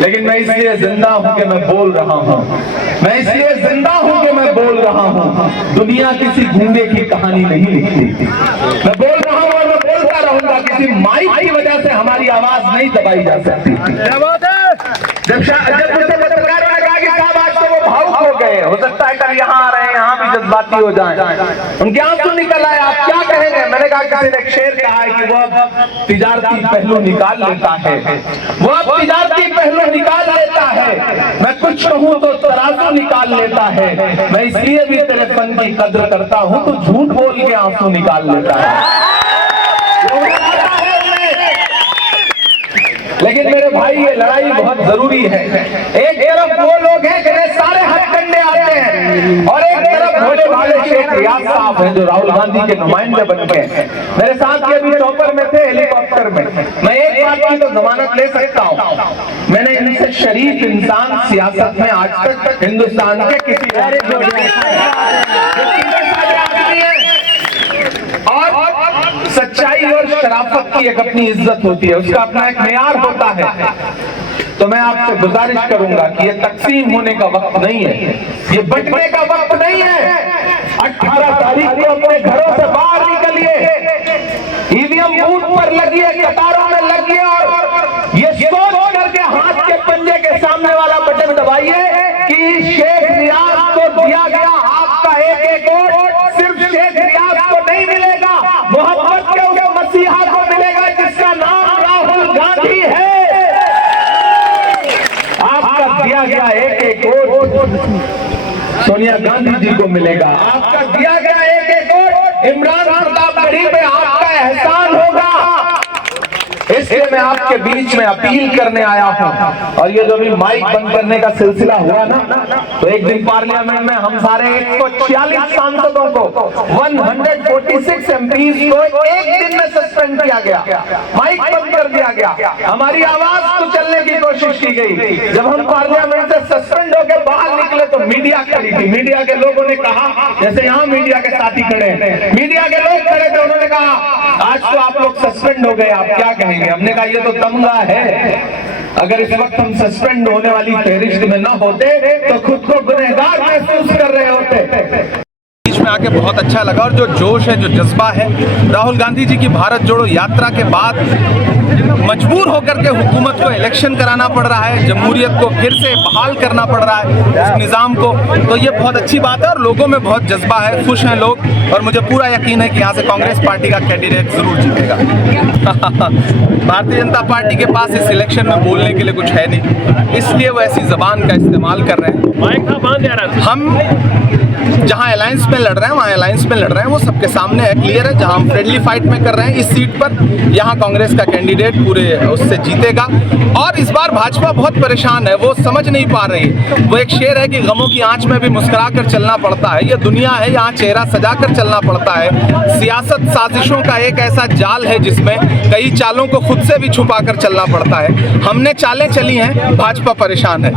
लेकिन मैं इसलिए जिंदा हूं कि मैं बोल रहा हूं। मैं इसलिए जिंदा हूं कि मैं बोल रहा हूं। दुनिया किसी गूंगे की कहानी नहीं लिखती। मैं बोल रहा हूं और मैं बोलता रहूंगा। किसी माइक की वजह से हमारी आवाज नहीं दबाई जा सकती। जब मुझसे पत्रकार ने कहा कि साहब आज तो वो भावुक हो गए, हो सकता है कल यहाँ आ रहे हैं, यहाँ भी जज्बाती हो जाएं, उनके आंसू निकल आए, आप क्या कहेंगे? मैंने कहा किसी ने एक शेर कहा है कि वो अब तिजारती पहलू निकाल लेता है, वो अब तिजारती पहलू निकाल लेता है। मैं कुछ कहूँ तो तराजू निकाल लेता है। मैं इसलिए भी तेरे फन की कद्र करता हूँ, तो झूठ बोल के आंसू निकाल लेता है। लेकिन मेरे भाई ये लड़ाई बहुत जरूरी है। एक तरफ वो लोग हैं जिन्हें सारे हथकंडे आते हैं, और एक तरफ भोले भाले शेख रियाज साहब हैं जो राहुल गांधी के नुमाइंदे बन गए हैं। मेरे साथ ये भी चौपर में थे, हेलीकॉप्टर में। मैं एक बात की तो जमानत ले सकता हूँ, मैंने इनसे शरीफ इंसान सियासत में आज तक हिंदुस्तान के किसी और सच्चाई और शराफत की एक अपनी इज्जत होती है, उसका अपना एक मेयार होता है। तो मैं आपसे गुजारिश करूंगा कि ये तकसीम होने का वक्त नहीं है, ये बंटने का वक्त नहीं है। 18 तारीख को अपने घरों से बाहर निकलिए, ईवीएम बूथ पर लगिए, कतारों में लगिए, और ये सोच करके हाथ के पंजे के सामने वाला बटन दबाइए कि शेख रियाज को दिया गया आपका एक वोट सिर्फ शेख रियाज को नहीं मिलेगा, मोहब्बत के उस मसीहा को मिलेगा जिसका नाम राहुल गांधी है। आपका दिया गया एक वोट सोनिया गांधी जी को मिलेगा, आपका दिया गया एक वोट इमरान प्रताप पे आपका एहसान होगा। इसलिए मैं आपके बीच में अपील करने आया हूं। और ये जो भी माइक बंद करने का सिलसिला हुआ ना, तो एक दिन पार्लियामेंट में हम सारे 146 सांसदों को 146 एमपीज को एक दिन में सस्पेंड किया गया, माइक बंद कर दिया गया, हमारी आवाज को चलने की कोशिश की गई। जब हम पार्लियामेंट से सस्पेंड होकर बाहर निकले तो मीडिया खड़ी थी। मीडिया के लोगों ने कहा, जैसे यहाँ मीडिया के साथी खड़े हैं, मीडिया के लोग खड़े थे, उन्होंने कहा आज तो आप लोग सस्पेंड हो गए, आप क्या कहेंगे? हमने कहा ये तो तमगा है, अगर इस वक्त हम सस्पेंड होने वाली फहरिस्त में न होते तो खुद को गुनहगार महसूस कर रहे होते। बीच में आके बहुत अच्छा लगा, और जो जोश है, जो जज्बा है, राहुल गांधी जी की भारत जोड़ो यात्रा के बाद मजबूर होकर के हुकूमत को इलेक्शन कराना पड़ रहा है, जमहूरियत को फिर से बहाल करना पड़ रहा है, इस निज़ाम को, तो ये बहुत अच्छी बात है। और लोगों में बहुत जज्बा है, खुश हैं लोग, और मुझे पूरा यकीन है कि यहाँ से कांग्रेस पार्टी का कैंडिडेट जरूर जीतेगा। भारतीय जनता पार्टी के पास इस इलेक्शन में बोलने के लिए कुछ है नहीं, इसलिए वो ऐसी जबान का इस्तेमाल कर रहे हैं। हम जहां अलायंस में लड़ रहे हैं, वहां अलायंस में लड़ रहे हैं, वो सबके सामने है, क्लियर है। जहां हम फ्रेंडली फाइट में कर रहे हैं इस सीट पर, यहां कांग्रेस का कैंडिडेट पूरे उससे जीतेगा। और इस बार भाजपा बहुत परेशान है, वो समझ नहीं पा रही। वो एक शेर है कि गमों की आंच में भी मुस्कुरा कर चलना पड़ता है। ये दुनिया है, यहाँ चेहरा सजा कर चलना पड़ता है। सियासत साजिशों का एक ऐसा जाल है जिसमें कई चालों को खुद से भी छुपा कर चलना पड़ता है। हमने चालें चली हैं, भाजपा परेशान है।